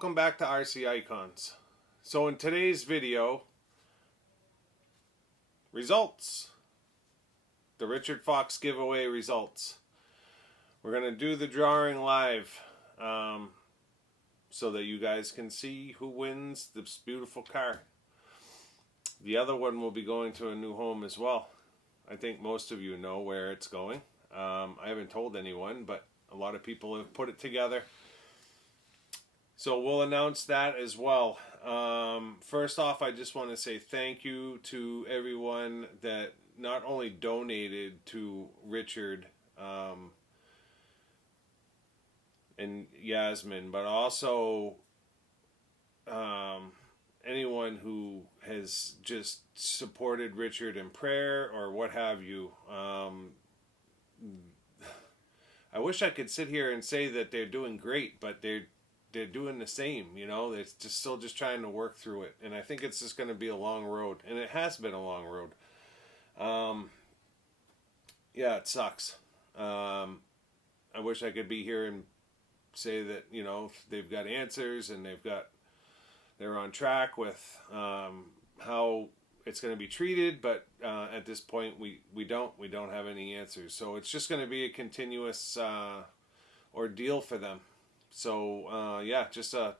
welcome back to RC Icons. So in today's video, results. The Richard Fox giveaway results. We're going to do the drawing live so that you guys can see who wins this beautiful car. The other one will be going to a new home as well. I think most of you know where it's going. I haven't told anyone, but a lot of people have put it together. So we'll announce that as well. First off, I just want to say thank you to everyone that not only donated to Richard and Yasmin, but also anyone who has just supported Richard in prayer or what have you. I wish I could sit here and say that they're doing great, but they're doing the same, you know. They're just still just trying to work through it, and I think it's just going to be a long road, and it has been a long road. Yeah, it sucks. I wish I could be here and say that, you know, they've got answers and they're on track with how it's going to be treated, but at this point we don't have any answers. So it's just going to be a continuous ordeal for them. So yeah, just a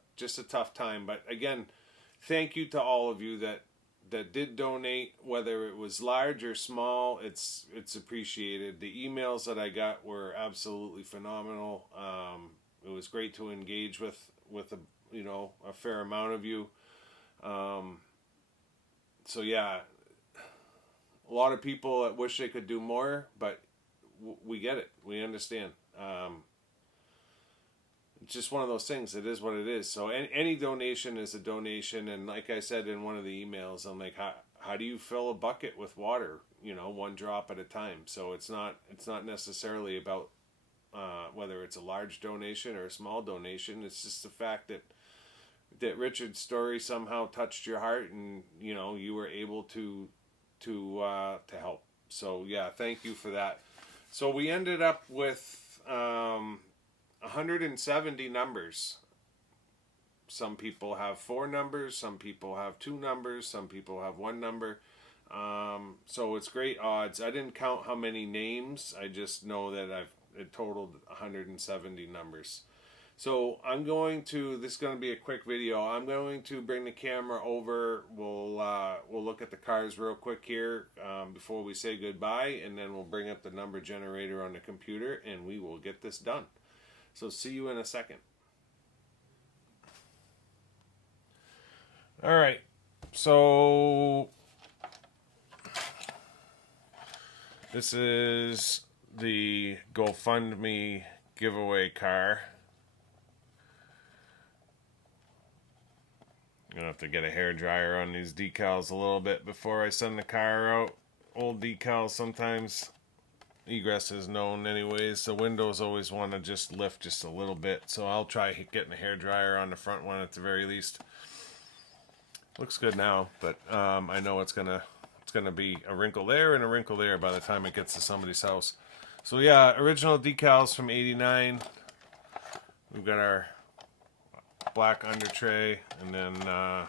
tough time. But again, thank you to all of you that did donate, whether it was large or small. It's appreciated. The emails that I got were absolutely phenomenal. It was great to engage with a fair amount of you. So yeah, a lot of people that wish they could do more, but we get it. We understand. It's just one of those things. It is what it is. So any donation is a donation. And like I said in one of the emails, I'm like, how do you fill a bucket with water? You know, one drop at a time. So it's not necessarily about whether it's a large donation or a small donation. It's just the fact that Richard's story somehow touched your heart, and you know you were able to help. So yeah, thank you for that. So we ended up with 170 numbers. Some people have 4 numbers, some people have 2 numbers, some people have 1 number. So it's great odds. I didn't count how many names. I just know that it totaled 170 numbers. So this is going to be a quick video. I'm going to bring the camera over. We'll look at the cars real quick here before we say goodbye, and then we'll bring up the number generator on the computer, and we will get this done. So see you in a second. All right. So this is the GoFundMe giveaway car. I'm going to have to get a hairdryer on these decals a little bit before I send the car out. Old decals sometimes. Egress is known anyways. The windows always want to just lift just a little bit. So I'll try getting a hairdryer on the front one at the very least. Looks good now, but I know it's gonna be a wrinkle there and a wrinkle there by the time it gets to somebody's house. So yeah, original decals from '89. We've got our black under tray, and then I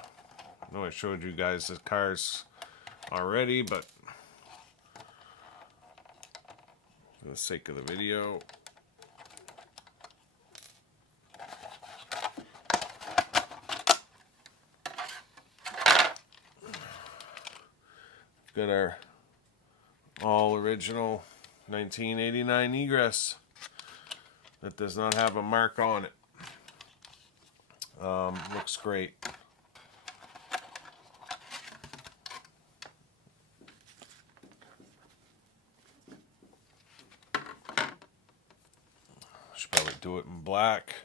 know I showed you guys the cars already, but for the sake of the video, got our all original 1989 Egress that does not have a mark on it. Looks great. Should probably do it in black.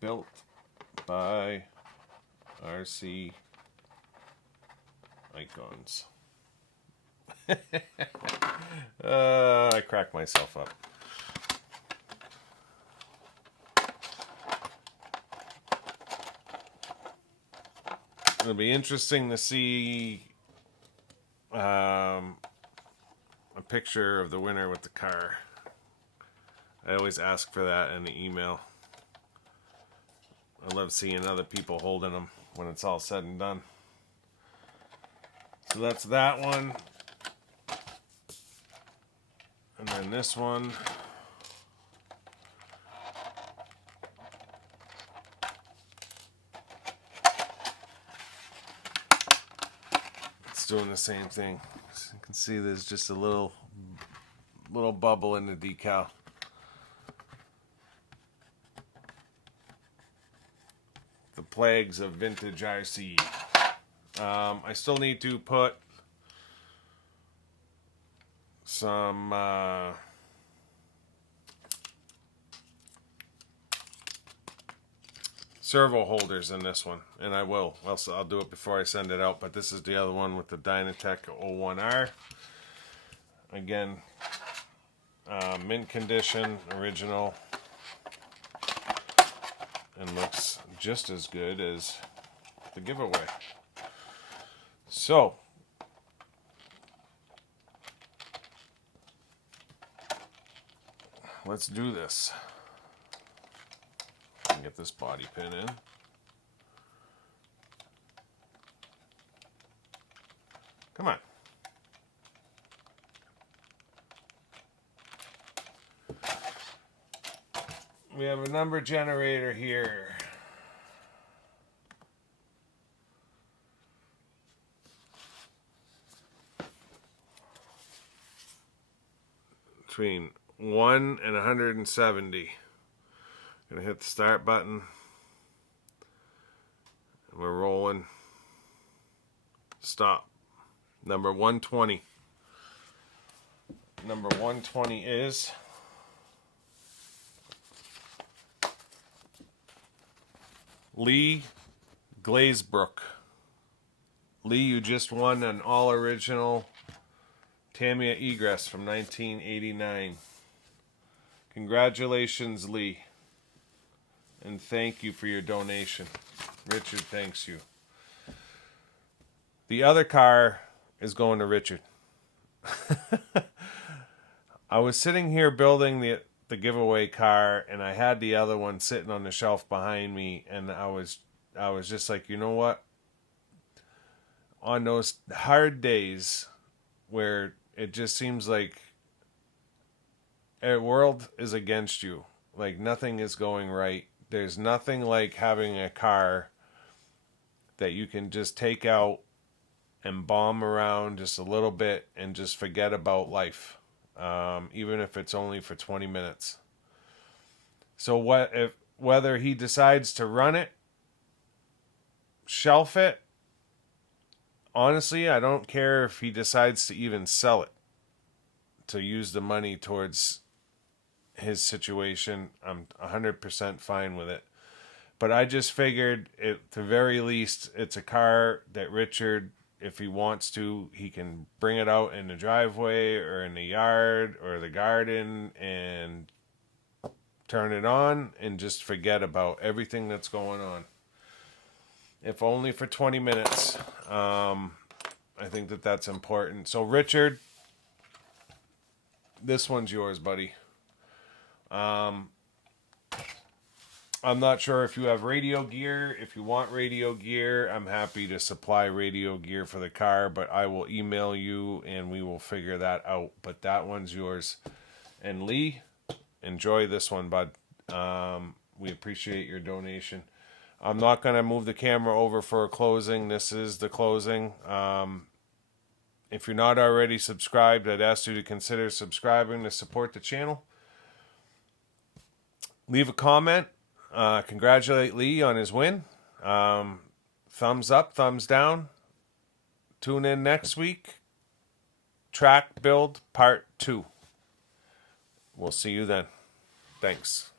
Built by RC Icons. I cracked myself up. It'll be interesting to see a picture of the winner with the car. I always ask for that in the email. I love seeing other people holding them when it's all said and done. So that's that one. And then this one. It's doing the same thing. As you can see, there's just a little bubble in the decal. The plagues of vintage RC. I still need to put some servo holders in this one, and I will. I'll do it before I send it out, but this is the other one with the Dynatech 01R. Again, mint condition, original, and looks just as good as the giveaway. So, let's do this. Get this body pin in. Come on. We have a number generator here. Between 1 and 170. Gonna hit the start button. And we're rolling. Stop. Number 120. Number 120 is Lee Glazebrook. Lee, you just won an all-original Tamiya Egress from 1989. Congratulations, Lee. And thank you for your donation. Richard thanks you. The other car is going to Richard. I was sitting here building the giveaway car, and I had the other one sitting on the shelf behind me, and I was just like, you know what? On those hard days where it just seems like the world is against you, like nothing is going right, there's nothing like having a car that you can just take out and bomb around just a little bit and just forget about life, even if it's only for 20 minutes. So whether he decides to run it, shelf it, honestly, I don't care if he decides to even sell it to use the money towards his situation. I'm 100% fine with it. But I just figured, at the very least, it's a car that Richard, if he wants to, he can bring it out in the driveway or in the yard or the garden and turn it on and just forget about everything that's going on. If only for 20 minutes. I think that's important. So, Richard, this one's yours, buddy. I'm not sure if you have radio gear. If you want radio gear, I'm happy to supply radio gear for the car, but I will email you and we will figure that out. But that one's yours. And Lee, enjoy this one, bud. We appreciate your donation. I'm not going to move the camera over for a closing. This is the closing. If you're not already subscribed, I'd ask you to consider subscribing to support the channel. Leave a comment. Congratulate Lee on his win. Thumbs up, thumbs down. Tune in next week. Track build part 2. We'll see you then. Thanks.